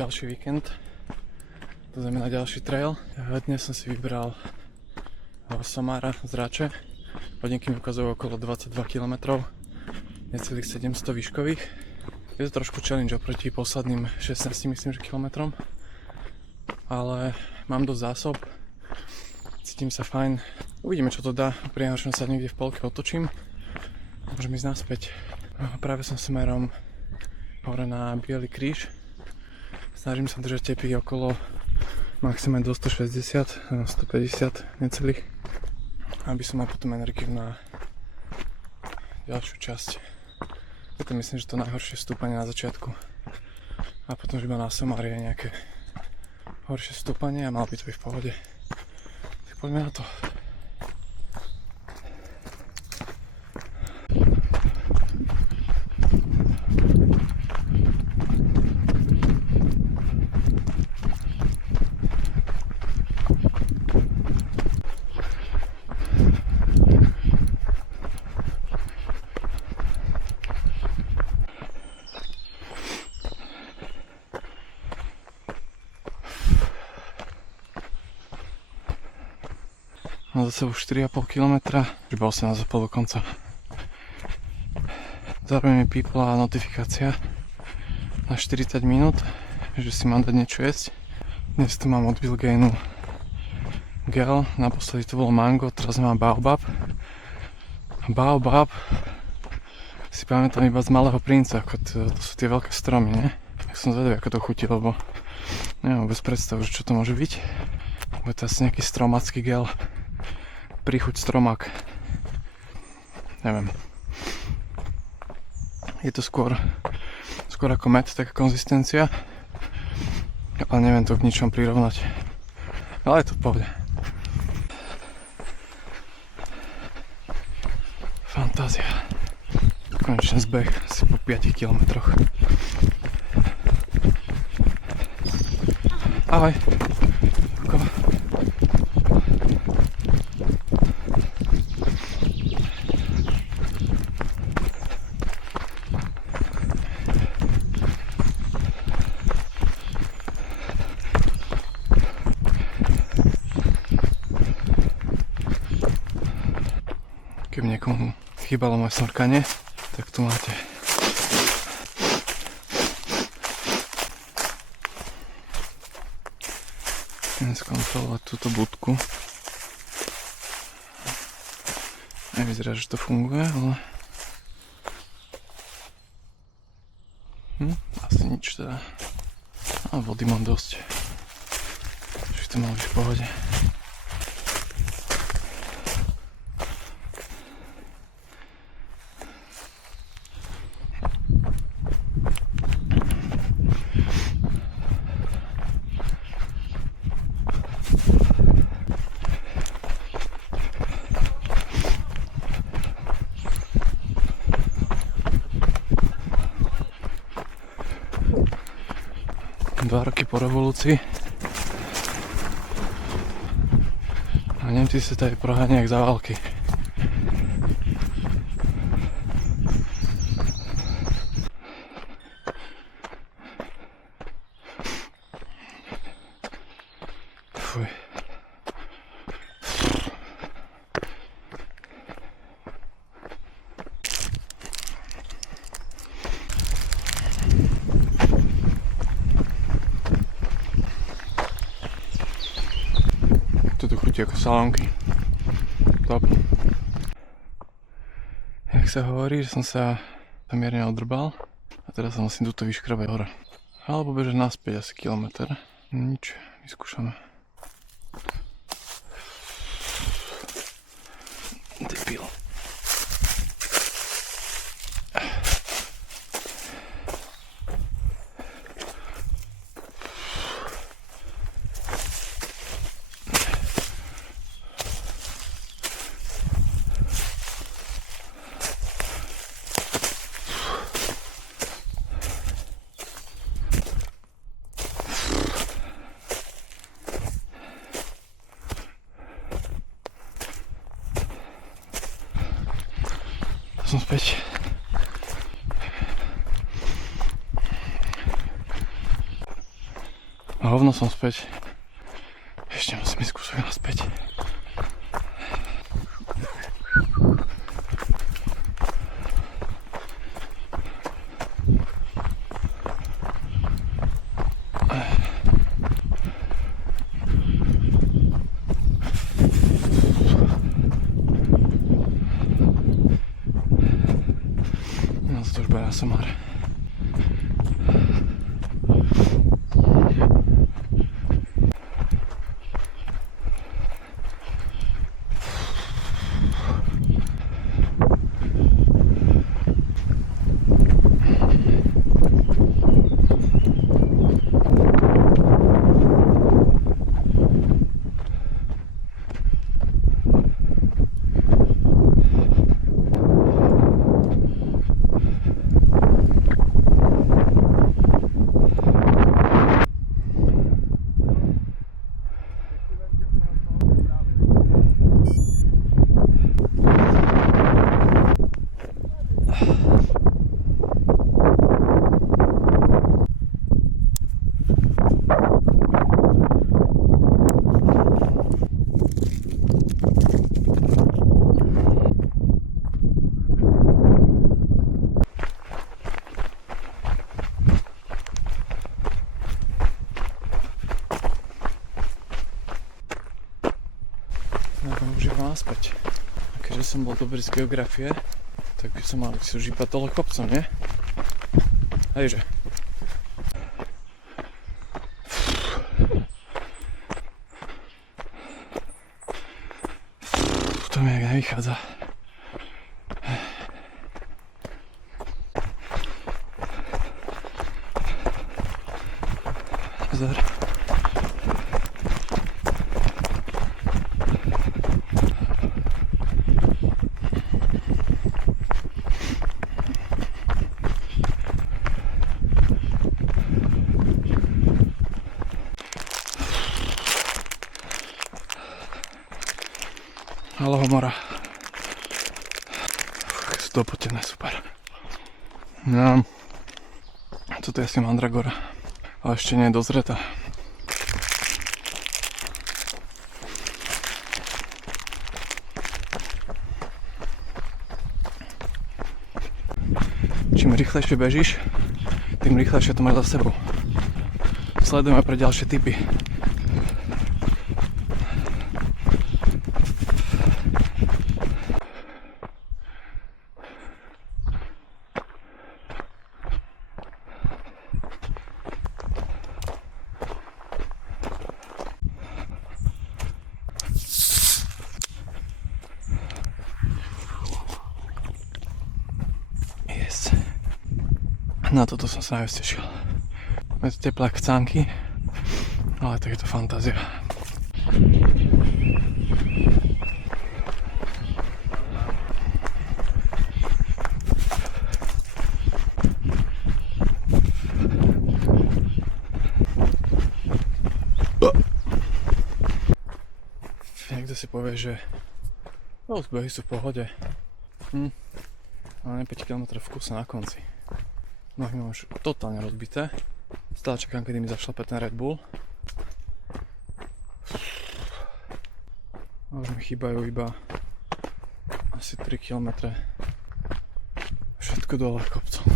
ďalší víkend. Pozrieme na ďalší trail. Dnes som si vybral Somára z Rače. Hodinky mi ukazujú okolo 22 km, necelých 700 výškových. Je to trošku challenge oproti posledným 16, myslím, že kilometrom. Ale mám dosť zásob, cítim sa fajn. Uvidíme, čo to dá. Pri najhoršom sa niekde v polke otočím. Môžem ísť naspäť. Práve som smerom hore na Bielý kríž. Snažím sa držať tepy okolo maximálne 260, 150 necelých, aby som mal potom energiu na ďalšiu časť. Preto myslím, že to najhoršie stúpanie na začiatku a potom, že iba na Somári je nejaké horšie stúpanie a mal by to byť v pohode. Tak poďme na to. Mám za sebou 4,5 km, že bol som na zapol do konca. Zároveň mi pípla notifikácia na 40 minút, že si mám dať niečo jesť. Dnes tu mám od Bilgainu gel, naposledy to bolo mango, teraz mám baobab. Baobab si pamätám iba z Malého princa, ako to sú tie veľké stromy, ne? Tak som zvedavý, ako to chutí, lebo neviem vôbec predstavu, čo to môže byť. Bude to asi nejaký stromacký gel. Príchuť stromak. Neviem. Je to skôr ako med, taká konzistencia. Ale neviem to k ničom prirovnať. Ale je to v pohode. Fantázia. Konečne zbeh asi po 5 kilometroch. Ahoj. Keby niekomu chýbalo moje snorkanie, tak tu máte. Idem skontrolovať túto budku. Nevyzerá, že to funguje, ale asi nič teda. A vody mám dosť. Čiže to malo byť v pohode. Dva roky po revolúcii a Nemci sa tady proháňajú jak za války. Fuj. Toto chutí ako salónky. Top. Jak sa hovorí, že som sa mierne odrbal a teraz sa musím túto vyškrabať hore. Alebo bežať naspäť asi kilometr. Nič, vyskúšame. Debil. Som späť. hovno som späť. Ešte musím ísť kúsok naspäť. No to už bude na Somáre. Už iba naspäť. A keďže som bol dobrý z geografie, tak by som mal si už iba dole kopcom, nie? Hejže. To mi jak nevychádza. Zdar. Aloha mora. Sú to potené, super. No, toto je asi mandragora, ale ešte nie je dozretá. Čím rýchlejšie bežíš, tým rýchlejšie to máš za sebou. Sledujeme pre ďalšie tipy. Na toto som sa najviac tešil. Je to teplé chcánky, ale tak je to fantázia. Niekto si povie, že behy sú v pohode. Ale 5 km v kuse na konci. Nohy mám už totálne rozbité. Stále čakám, kedy mi zašlape ten Red Bull. A už mi chýbajú iba asi 3 km. Všetko dole kopcom.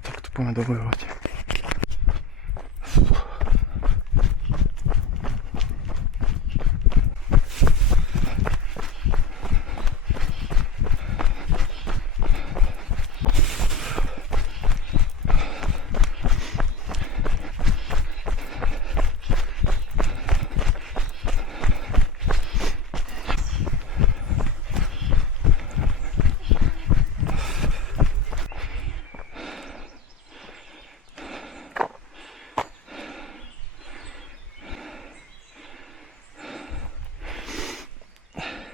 Tak tu poďme dobojovať.